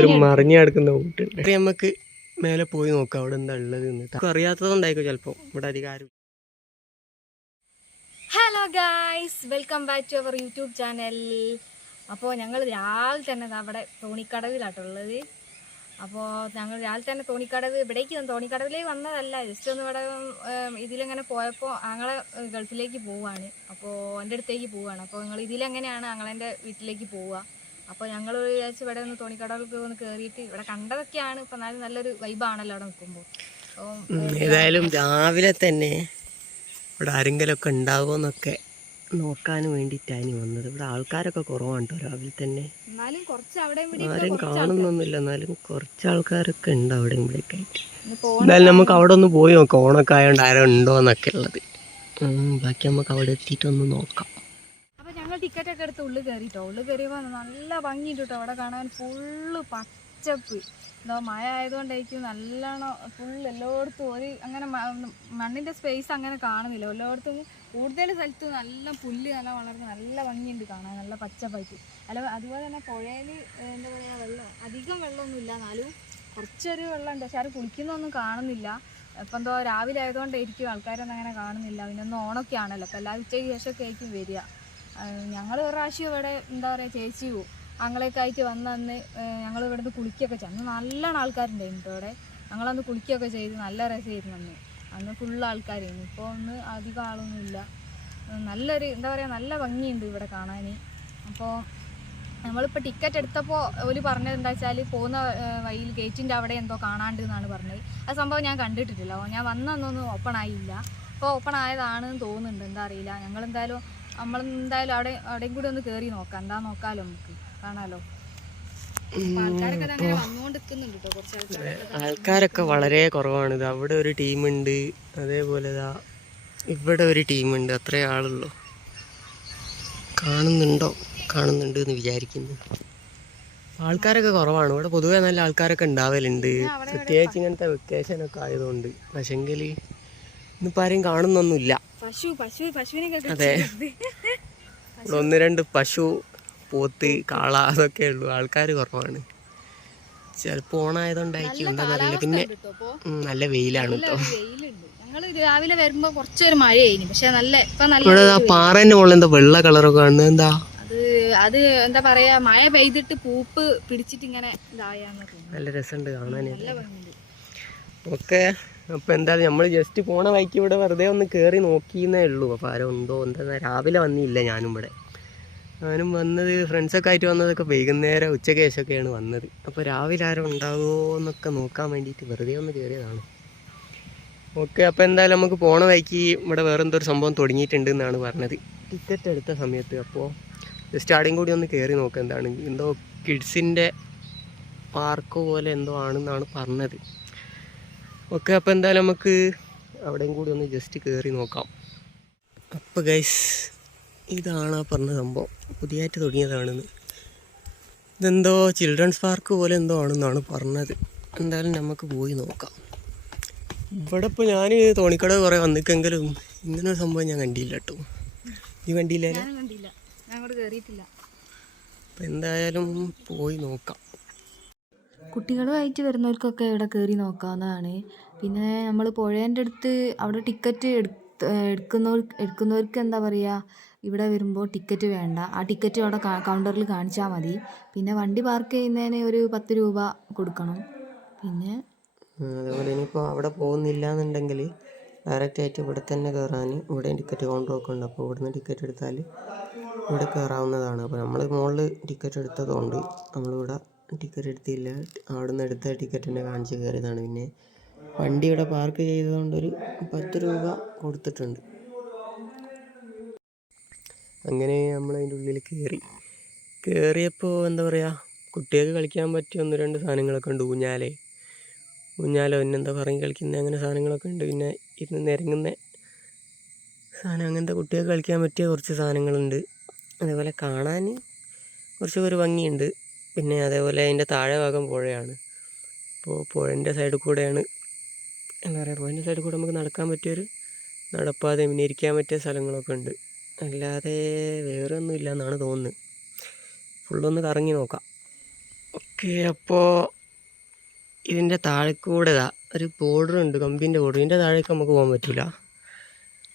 ഒരു മറിഞ്ഞു കിടക്കുന്ന ഊട്ടുണ്ട് നമുക്ക് മേലെ പോയി നോക്കാം അവിടെ എന്താ ഉള്ളത് എന്ന്. അറിയാത്തതുകൊണ്ടായിരിക്കും ചിലപ്പോൾ ഇവിടെ അധികാരം. Hello guys welcome back to our YouTube channel അപ്പോൾ ഞങ്ങൾ രാവിലെ തന്നെ അവിടെ തോണിക്കടവിലാട്ടുള്ളത് അപ്പോൾ ഞങ്ങൾ രാവിലെ തന്നെ തോണിക്കടവ് ഇവിടേക്ക് വന്നു തോണിക്കടവിലേക്ക് വന്നതല്ല. ജസ്റ്റ് ഒന്ന് ഇവിടെ ഇതിലിങ്ങനെ പോയപ്പോൾ ഞങ്ങളെ ഗൾഫിലേക്ക് പോവാണ്. അപ്പോൾ എന്റെ അടുത്തേക്ക് പോവാണ്. അപ്പോൾ ഞങ്ങൾ ഇതിലെങ്ങനെയാണ് ഞങ്ങളെന്റെ വീട്ടിലേക്ക് പോവുക അപ്പോൾ ഞങ്ങൾ വിചാരിച്ച് ഇവിടെ ഒന്ന് തോണിക്കടവിലേക്ക് ഒന്ന് കയറിയിട്ട് ഇവിടെ കണ്ടതൊക്കെയാണ്. ഇപ്പം എന്നാലും നല്ലൊരു വൈബാണല്ലോ അവിടെ നിൽക്കുമ്പോൾ ഏതായാലും രാവിലെ തന്നെ ഇവിടെ ആരെങ്കിലുമൊക്കെ ഉണ്ടാവുമെന്നൊക്കെ നോക്കാൻ വേണ്ടിയിട്ടാണ് ഇനി വന്നത്. ഇവിടെ ആൾക്കാരൊക്കെ കുറവാണ് രാവിലെ തന്നെ. ആരും കാണുന്നൊന്നുമില്ല. എന്നാലും കുറച്ച് ആൾക്കാരൊക്കെ ഉണ്ട് അവിടെ ഇവിടെയൊക്കെ ആയിട്ട്. എന്തായാലും നമുക്ക് അവിടെ ഒന്ന് പോയി നോക്കാം. ഓണൊക്കെ ആയതുകൊണ്ട് ആരോ ഉണ്ടോ എന്നൊക്കെ ഉള്ളത് ബാക്കി നമുക്ക് അവിടെ എത്തിയിട്ടൊന്ന് നോക്കാം. ഒക്കെ എടുത്ത് ഉള്ളിൽ കയറിട്ടോ ഉള്ളിൽ കയറിയപ്പോൾ നല്ല ഭംഗിയുണ്ട് കേട്ടോ അവിടെ കാണാൻ ഫുള്ള് പച്ചപ്പ്. എന്തോ മഴ ആയതുകൊണ്ടായിരിക്കും നല്ലോണം ഫുള്ള് എല്ലായിടത്തും ഒരു അങ്ങനെ മണ്ണിന്റെ സ്പേസ് അങ്ങനെ കാണുന്നില്ല. എല്ലായിടത്തും കൂടുതൽ സ്ഥലത്ത് നല്ല പുല്ല് നല്ല വളർന്ന് നല്ല ഭംഗിയുണ്ട് കാണാൻ. നല്ല പച്ചപ്പായിട്ട്. അല്ല അതുപോലെ തന്നെ പുഴയിൽ എന്താ പറയുക വെള്ളം അധികം വെള്ളമൊന്നും ഇല്ല എന്നാലും കുറച്ചൊരു വെള്ളമുണ്ട്. പക്ഷെ ആരും കുളിക്കുന്നൊന്നും കാണുന്നില്ല. ഇപ്പം എന്തോ രാവിലെ ആയതുകൊണ്ടായിരിക്കും ആൾക്കാരൊന്നും അങ്ങനെ കാണുന്നില്ല. പിന്നെ ഒന്ന് ഓണൊക്കെ ആണല്ലോ അപ്പം എല്ലാ ഉച്ചയ്ക്ക് ശേഷമൊക്കെ ആയിരിക്കും വരിക. ഞങ്ങൾ ഒരു ഇവിടെ എന്താ പറയുക ചേച്ചിയോ ആങ്ങളെയൊക്കെ ആയിട്ട് വന്നന്ന് ഞങ്ങൾ ഇവിടുന്ന് കുളിക്കുകയൊക്കെ ചെയ്തു. അന്ന് നല്ലോണം ആൾക്കാരുണ്ടായിരുന്നു ഇവിടെ. ഞങ്ങളന്ന് കുളിക്കുകയൊക്കെ ചെയ്ത്. നല്ല രസമായിരുന്നു അന്ന്. അന്ന് ഫുള്ള് ആൾക്കാരായിരുന്നു. ഇപ്പോൾ ഒന്ന് അധികം ആളൊന്നുമില്ല. നല്ലൊരു എന്താ പറയുക നല്ല ഭംഗിയുണ്ട് ഇവിടെ കാണാൻ അപ്പോൾ നമ്മളിപ്പോൾ ടിക്കറ്റ് എടുത്തപ്പോൾ ഒരു പറഞ്ഞത് എന്താ വെച്ചാൽ പോകുന്ന വഴിയിൽ ഗേറ്റിന്റെ അവിടെ എന്തോ കാണാണ്ട് എന്നാണ് പറഞ്ഞത്. ആ സംഭവം ഞാൻ കണ്ടിട്ടില്ല ഞാൻ വന്നൊന്നും ഓപ്പൺ ആയില്ല. അപ്പോൾ ഓപ്പൺ ആയതാണെന്ന് തോന്നുന്നുണ്ട്. എന്താ അറിയില്ല. ഞങ്ങൾ എന്തായാലും അവിടെ അവിടെയും കൂടി ഒന്ന് കയറി നോക്കാം. എന്താ നോക്കാലോ നമുക്ക്? കാണാലോ? ആൾക്കാരൊക്കെ വളരെ കുറവാണ്. ഇത് അവിടെ ഒരു ടീമുണ്ട്. അതേപോലെ ഇവിടെ ഒരു ടീമുണ്ട്. അത്രേ ആളുള്ളൂ. കാണുന്നുണ്ടോ? കാണുന്നുണ്ട് എന്ന് വിചാരിക്കുന്നു. ആൾക്കാരൊക്കെ കുറവാണ്. ഇവിടെ പൊതുവേ നല്ല ആൾക്കാരൊക്കെ ഉണ്ടാവലുണ്ട്. പ്രത്യേകിച്ച് ഇങ്ങനത്തെ വെക്കേഷനൊക്കെ ആയതുകൊണ്ട്. പക്ഷെങ്കിൽ ഇന്നിപ്പോൾ ആരെയും കാണുന്നൊന്നുമില്ല. പശു പശു പശുവിനെ അതെ. ഒന്ന് രണ്ട് പശു പോത്ത് കാള അതൊക്കെ ഉള്ളൂ. ആൾക്കാർ കുറവാണ്. ചിലപ്പോൾ ഓണായതുകൊണ്ടായിരിക്കും എന്താണെന്നറിയില്ല പിന്നെ നല്ല വെയിലാണ് കേട്ടോ രാവിലെ വരുമ്പോ കുറച്ചൊരു മഴയായിന് പക്ഷെ നല്ല ഇപ്പൊ നല്ല പാറേന്റെ മുകളിൽ എന്താ വെള്ള കളറൊക്കെ കാണുന്നത്? എന്താ? അത് അത് എന്താ പറയാ മഴ പെയ്തിട്ട് പൂപ്പ് പിടിച്ചിട്ട് ഇങ്ങനെ ഇതായാന്ന് നല്ല രസമുണ്ട് കാണാൻ ഓക്കെ അപ്പോൾ എന്തായാലും നമ്മൾ ജസ്റ്റ് പോണ വഴിക്ക് ഇവിടെ വെറുതെ ഒന്ന് കയറി നോക്കിയെന്നേ ഉള്ളൂ. അപ്പോൾ ആരോ ഉണ്ടോ എന്താ രാവിലെ വന്നില്ല ഞാനും ഇവിടെ. ഞാനും വന്നത് ഫ്രണ്ട്സൊക്കെ ആയിട്ട് വന്നതൊക്കെ വൈകുന്നേരം ഉച്ചയ്ക്ക് ശേഷമൊക്കെയാണ് വന്നത്. അപ്പോൾ രാവിലെ ആരോ ഉണ്ടാവുമോ എന്നൊക്കെ നോക്കാൻ വേണ്ടിയിട്ട് വെറുതെ ഒന്ന് കയറിയതാണ് ഓക്കെ അപ്പോൾ എന്തായാലും നമുക്ക് പോണ വഴിക്ക് ഇവിടെ വേറെ എന്തോ ഒരു സംഭവം തുടങ്ങിയിട്ടുണ്ട് എന്നാണ് പറഞ്ഞത്. ടിക്കറ്റ് എടുത്ത സമയത്ത് അപ്പോൾ ജസ്റ്റ് ആടെയും കൂടി ഒന്ന് കയറി നോക്കാം എന്താണ്. എന്തോ കിഡ്സിന്റെ പാർക്ക് പോലെ എന്തോ ആണെന്നാണ് പറഞ്ഞത്. ഓക്കെ അപ്പോൾ എന്തായാലും നമുക്ക് അവിടെയും കൂടി ഒന്ന് ജസ്റ്റ് കയറി നോക്കാം. അപ്പോൾ ഗൈസ് ഇതാണ് ആ പറഞ്ഞ സംഭവം. പുതിയതായിട്ട് തുടങ്ങിയതാണെന്ന്. ഇതെന്തോ ചിൽഡ്രൻസ് പാർക്ക് പോലെ എന്തോ ആണെന്നാണ് പറഞ്ഞത്. എന്തായാലും നമുക്ക് പോയി നോക്കാം. ഇവിടെ ഇപ്പോൾ ഞാൻ തോണിക്കട കുറേ വന്നിക്കെങ്കിലും ഇങ്ങനൊരു സംഭവം ഞാൻ കണ്ടില്ല കേട്ടോ. ഈ കണ്ടില്ല അപ്പോൾ എന്തായാലും പോയി നോക്കാം. കുട്ടികളുമായിട്ട് വരുന്നവർക്കൊക്കെ ഇവിടെ കയറി നോക്കാവുന്നതാണ്. പിന്നെ നമ്മൾ പുഴേന്റെ അടുത്ത് അവിടെ ടിക്കറ്റ് എടുക്കുന്നവർ എടുക്കുന്നവർക്ക് എന്താ പറയുക ഇവിടെ വരുമ്പോൾ ടിക്കറ്റ് വേണ്ട. ആ ടിക്കറ്റ് അവിടെ കൗണ്ടറിൽ കാണിച്ചാൽ മതി. പിന്നെ വണ്ടി പാർക്ക് ചെയ്യുന്നതിന് ഒരു പത്ത് രൂപ കൊടുക്കണം. പിന്നെ അതുപോലെ ഇനിയിപ്പോൾ അവിടെ പോകുന്നില്ല എന്നുണ്ടെങ്കിൽ ഡയറക്റ്റ് ആയിട്ട് ഇവിടെ തന്നെ കയറാൻ ഇവിടെ ടിക്കറ്റ് കൗണ്ടറൊക്കെ ഉണ്ട്. അപ്പോൾ ഇവിടുന്ന് ടിക്കറ്റ് എടുത്താൽ ഇവിടെ കയറാവുന്നതാണ് അപ്പോൾ നമ്മൾ മുകളിൽ ടിക്കറ്റ് എടുത്തതുകൊണ്ട് നമ്മളിവിടെ ടിക്കറ്റ് എടുത്തില്ല. അവിടെ നിന്ന് എടുത്ത ടിക്കറ്റിനെ കാണിച്ച് കയറിയതാണ്. പിന്നെ വണ്ടി ഇവിടെ പാർക്ക് ചെയ്തതുകൊണ്ട് ഒരു പത്ത് രൂപ കൊടുത്തിട്ടുണ്ട്. അങ്ങനെ നമ്മൾ അതിന്റെ ഉള്ളിൽ കയറി. കയറിയപ്പോൾ എന്താ പറയുക കുട്ടികൾക്ക് കളിക്കാൻ പറ്റിയ ഒന്ന് രണ്ട് സാധനങ്ങളൊക്കെ ഉണ്ട്. ഊഞ്ഞാലേ. ഊഞ്ഞാലോ പിന്നെന്താ പറഞ്ഞ് കളിക്കുന്ന അങ്ങനെ സാധനങ്ങളൊക്കെ ഉണ്ട്. പിന്നെ ഇരുന്ന് നിരങ്ങുന്ന സാധനം അങ്ങനത്തെ കുട്ടികൾക്ക് കളിക്കാൻ പറ്റിയ കുറച്ച് സാധനങ്ങളുണ്ട്. അതേപോലെ കാണാൻ കുറച്ച് ഒരു ഭംഗിയുണ്ട്. പിന്നെ അതേപോലെ അതിന്റെ താഴെ ഭാഗം പുഴയാണ്. അപ്പോൾ പുഴന്റെ സൈഡിൽ കൂടെയാണ് എന്താ പറയുക പുഴന്റെ സൈഡിൽ കൂടെ നമുക്ക് നടക്കാൻ പറ്റിയൊരു നടപ്പാതെ പിന്നെ ഇരിക്കാൻ പറ്റിയ സ്ഥലങ്ങളൊക്കെ ഉണ്ട്. അല്ലാതെ വേറെ ഒന്നും ഇല്ല എന്നാണ് തോന്നുന്നത്. ഫുള്ളൊന്ന് കറങ്ങി നോക്കാം. ഓക്കെ അപ്പോൾ ഇതിന്റെ താഴെക്കൂടെ ദാ ഒരു ബോർഡർ ഉണ്ട് കമ്പിന്റെ ബോർഡർ ഇതിന്റെ താഴേക്ക് നമുക്ക് പോകാൻ പറ്റില്ല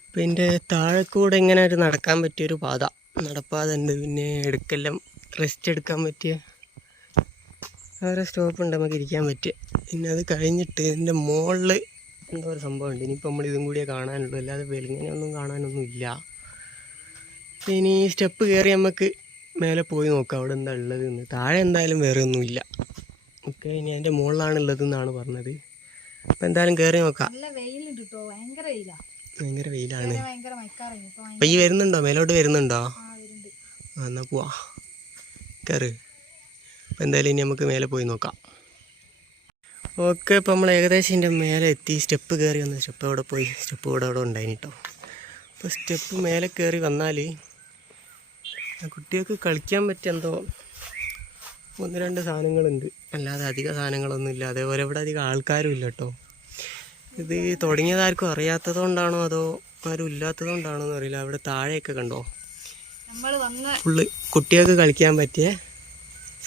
അപ്പോൾ ഇതിന്റെ താഴെക്കൂടെ ഇങ്ങനെ ഒരു നടക്കാൻ പറ്റിയൊരു പാത നടപ്പാത ഉണ്ട്. പിന്നെ എടുക്കെല്ലാം റെസ്റ്റ് എടുക്കാൻ പറ്റിയ ഓരോ സ്റ്റോപ്പ് ഉണ്ട് നമുക്ക് ഇരിക്കാൻ പറ്റുക പിന്നെ അത് കഴിഞ്ഞിട്ട് ഇതിന്റെ മുകളിൽ എന്തോ ഒരു സംഭവം ഉണ്ട്. ഇനിയിപ്പോൾ നമ്മൾ ഇതും കൂടിയേ കാണാനുള്ളൂ. അല്ലാതെ വെളിങ്ങനെയൊന്നും കാണാനൊന്നും ഇല്ല. ഇനി സ്റ്റെപ്പ് കയറി നമുക്ക് മേലെ പോയി നോക്കാം. അവിടെ എന്താ ഉള്ളത് എന്ന് താഴെ എന്തായാലും വേറെ ഒന്നുമില്ല ഓക്കെ ഇനി അതിന്റെ മുകളിലാണ് ഉള്ളതെന്നാണ് പറഞ്ഞത്. അപ്പം എന്തായാലും കയറി നോക്കാം. ഭയങ്കര വെയിലാ. ഭയങ്കര വെയിലാണ്. അപ്പം ഈ വരുന്നുണ്ടോ? മേലോട്ട് വരുന്നുണ്ട്? ആ എന്നാൽ പോവാ. കയറ് അപ്പം എന്തായാലും ഇനി നമുക്ക് മേലെ പോയി നോക്കാം. ഓക്കെ ഇപ്പം നമ്മൾ ഏകദേശം ഇതിന്റെ മേലെ എത്തി. സ്റ്റെപ്പ് കയറി വന്ന. സ്റ്റെപ്പ് അവിടെ പോയി. സ്റ്റെപ്പ് ഇവിടെ അവിടെ ഉണ്ടായിന് കേട്ടോ അപ്പോൾ സ്റ്റെപ്പ് മേലെ കയറി വന്നാൽ കുട്ടികൾക്ക് കളിക്കാൻ പറ്റിയ എന്തോ ഒന്ന് രണ്ട് സാധനങ്ങളുണ്ട്. അല്ലാതെ അധിക സാധനങ്ങളൊന്നും ഇല്ല. അതേപോലെ ഇവിടെ അധികം ആൾക്കാരും ഇല്ല കേട്ടോ ഇത് തുടങ്ങിയത് ആർക്കും അറിയാത്തത് കൊണ്ടാണോ അതോ ആരും ഇല്ലാത്തത് കൊണ്ടാണോ എന്ന് അറിയില്ല. അവിടെ താഴെയൊക്കെ കണ്ടോ? ഫുള്ള് കുട്ടികൾക്ക് കളിക്കാൻ പറ്റിയ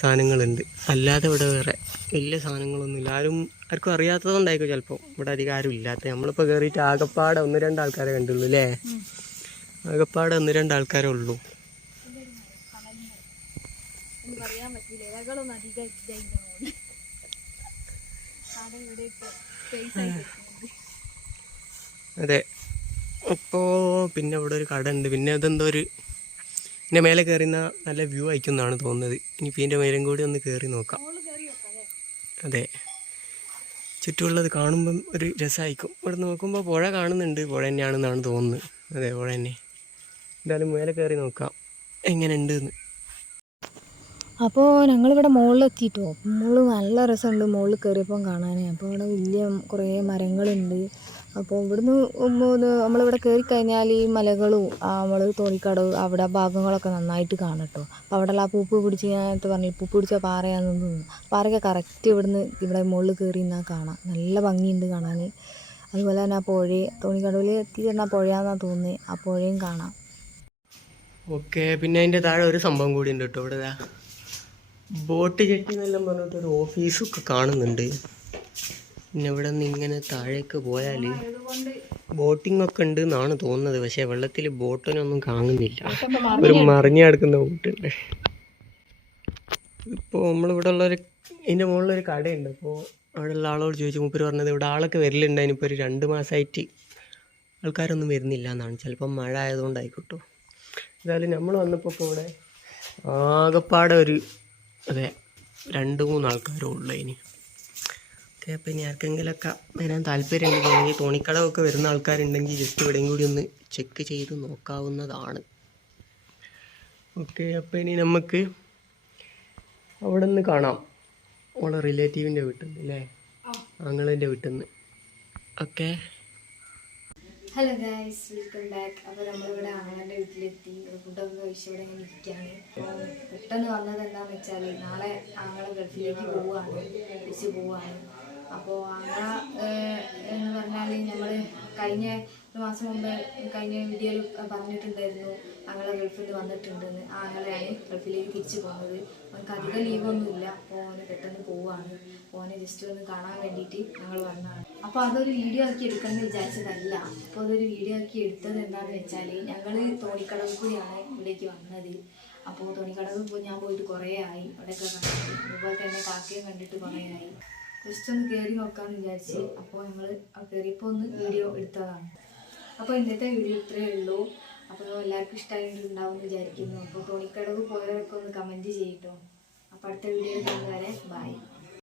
സാധനങ്ങളുണ്ട്. അല്ലാതെ ഇവിടെ വേറെ വലിയ സാധനങ്ങളൊന്നുമില്ല. ആരും ആർക്കും അറിയാത്തതുകൊണ്ടായിരിക്കും ചിലപ്പോൾ ഇവിടെ അധികം ആരും ഇല്ലാത്ത നമ്മളിപ്പോൾ കയറിയിട്ട് ആകപ്പാടെ ഒന്ന് രണ്ട് ആൾക്കാരെ കണ്ടുള്ളൂ അല്ലേ? ആകപ്പാടെ ഒന്ന് രണ്ട് ആൾക്കാരേ ഉള്ളൂ. അതെ. അപ്പോൾ പിന്നെ ഇവിടെ ഒരു കട ഉണ്ട് പിന്നെ ഇതെന്തോ ഒരു ഇതിന്റെ മേലെ കയറുന്ന നല്ല വ്യൂ ആയിക്കുന്നാണ് തോന്നുന്നത്. ഇനിയിപ്പോൾ ഇതിന്റെ മേലും കൂടി ഒന്ന് കയറി നോക്കാം. അതെ. ചുറ്റുമുള്ളത് കാണുമ്പം ഒരു രസമായിരിക്കും ഇവിടെ നോക്കുമ്പോൾ പുഴ കാണുന്നുണ്ട്. പുഴ തന്നെയാണെന്നാണ് തോന്നുന്നത്. അതെ പുഴ തന്നെ. എന്തായാലും മേലെ കയറി നോക്കാം. എങ്ങനെയുണ്ട് എന്ന് അപ്പോൾ ഞങ്ങളിവിടെ മുകളിലെത്തിയിട്ടോ മുകളിൽ നല്ല രസമുണ്ട് മുകളിൽ കയറിയപ്പം കാണാൻ അപ്പോൾ ഇവിടെ വലിയ കുറേ മരങ്ങളുണ്ട്. അപ്പോൾ ഇവിടുന്ന് നമ്മളിവിടെ കയറി കഴിഞ്ഞാൽ ഈ മലകളും നമ്മൾ തോണിക്കടവ് അവിടെ ഭാഗങ്ങളൊക്കെ നന്നായിട്ട് കാണും കേട്ടോ. അപ്പോൾ അവിടെ ആ പൂപ്പ് പിടിച്ച് ഞാൻ നേരത്തെ പറഞ്ഞു പൂപ്പ് പിടിച്ച പാറയാണെന്ന് തോന്നുന്നു. പാറയൊക്കെ കറക്റ്റ് ഇവിടുന്ന് ഇവിടെ മുകളിൽ കയറി നിന്നാൽ കാണാം. നല്ല ഭംഗിയുണ്ട് കാണാൻ. അതുപോലെ തന്നെ ആ പുഴ തോണിക്കടവിൽ എത്തി കഴിഞ്ഞാൽ പുഴയാണെന്നാണ് തോന്നുന്നത് ആ പുഴയും കാണാം. ഓക്കെ പിന്നെ അതിന്റെ താഴെ ഒരു സംഭവം കൂടി ഉണ്ട് കേട്ടോ ഇവിടെ. ബോട്ട് ജെട്ടി എന്നെല്ലാം പറഞ്ഞിട്ട് ഒരു ഓഫീസൊക്കെ കാണുന്നുണ്ട്. പിന്നെ ഇവിടെ നിന്ന് ഇങ്ങനെ താഴേക്ക് പോയാൽ ബോട്ടിംഗ് ഒക്കെ ഉണ്ട് എന്നാണ് തോന്നുന്നത്. പക്ഷേ വെള്ളത്തിൽ ബോട്ടിനൊന്നും കാണുന്നില്ല. ഒരു മറിഞ്ഞു കിടക്കുന്ന ബോട്ടുണ്ട്. ഇപ്പോൾ നമ്മളിവിടെ ഉള്ളൊരു ഇതിന്റെ മുകളിലൊരു കടയുണ്ട്. അപ്പോൾ അവിടെയുള്ള ആളോട് ചോദിച്ചു മൂപ്പര് പറഞ്ഞത് ഇവിടെ ആളൊക്കെ വരലുണ്ട്. അതിനിപ്പോൾ ഒരു രണ്ട് മാസമായിട്ട് ആൾക്കാരൊന്നും വരുന്നില്ല എന്നാണ് ചിലപ്പം മഴ ആയതുകൊണ്ടായിക്കോട്ടോ. എന്തായാലും നമ്മൾ വന്നപ്പോൾ ഇപ്പോൾ ഇവിടെ ആകെപ്പാടെ ഒരു അതെ രണ്ട് മൂന്ന് ആൾക്കാരും ഇനി. ഓക്കെ അപ്പോൾ ഇനി ആർക്കെങ്കിലുമൊക്കെ വരാൻ താല്പര്യം ഉണ്ടെങ്കിൽ തോണിക്കടവൊക്കെ വരുന്ന ആൾക്കാരുണ്ടെങ്കിൽ ജസ്റ്റ് ഇവിടെയും കൂടി ഒന്ന് ചെക്ക് ചെയ്ത് നോക്കാവുന്നതാണ്. ഓക്കെ അപ്പോൾ ഇനി നമുക്ക് അവിടെ നിന്ന് കാണാം. ഓളെ റിലേറ്റീവിന്റെ വീട്ടിൽ നിന്ന് അല്ലേ ആങ്ങളെന്റെ വീട്ടിൽ നിന്ന് okay hello guys welcome back അപ്പോൾ നമ്മളിവിടെ ആങ്ങളുടെ വീട്ടിലെത്തി ഫുഡൊക്കെ കഴിച്ച് ഇവിടെ ഇങ്ങനെ ഇരിക്കുകയാണ് പെട്ടെന്ന് വന്നത് എന്താണെന്ന് വെച്ചാൽ നാളെ ആങ്ങളെ ഗൾഫിലേക്ക് പോവുകയാണ് തിരിച്ച് പോവുകയാണ് അപ്പോൾ അങ്ങനെ എന്ന് പറഞ്ഞാൽ നമ്മൾ കഴിഞ്ഞ ഒരു മാസം മുമ്പ് കഴിഞ്ഞ വീഡിയോയിൽ പറഞ്ഞിട്ടുണ്ടായിരുന്നു അങ്ങനെ ഗൾഫിൽ വന്നിട്ടുണ്ടെന്ന്. ആ അങ്ങനെയാണ് ഗൾഫിലേക്ക് തിരിച്ചു പോകുന്നത് നമുക്ക് അധികം ലീവൊന്നുമില്ല അപ്പോൾ ഓന് പെട്ടെന്ന് പോവുകയാണ് ഓനെ ജസ്റ്റ് ഒന്ന് കാണാൻ വേണ്ടിയിട്ട് ഞങ്ങൾ വന്നതാണ്. അപ്പോൾ അതൊരു വീഡിയോ ആക്കി എടുക്കണമെന്ന് വിചാരിച്ചതല്ല. അപ്പോൾ അതൊരു വീഡിയോ ആക്കി എടുത്തത് എന്താണെന്ന് വെച്ചാൽ ഞങ്ങൾ തോണിക്കടവ് കൂടിയാണ് ഇവിടേക്ക് വന്നത്. അപ്പോൾ തോണിക്കടവ് ഞാൻ പോയിട്ട് കുറേ ആയി. അവിടെയൊക്കെ കണ്ടിട്ട് അതുപോലെ തന്നെ കാക്കയും കണ്ടിട്ട് കുറേ ആയി. ജസ്റ്റ് ഒന്ന് കയറി നോക്കാമെന്ന് വിചാരിച്ച് അപ്പോൾ ഞങ്ങൾ കയറിയപ്പോൾ ഒന്ന് വീഡിയോ എടുത്തതാണ്. അപ്പോൾ ഇന്നത്തെ വീഡിയോ ഇത്രയേ ഉള്ളൂ. അപ്പോൾ എല്ലാവർക്കും ഇഷ്ടമായിട്ടുണ്ടാവും എന്ന് വിചാരിക്കുന്നു. അപ്പോൾ തോണിക്കടവ് പോയവരൊക്കെ ഒന്ന് കമന്റ് ചെയ്യട്ടോ. അപ്പോൾ അടുത്ത വീഡിയോ കാണുന്നവരെ ബൈ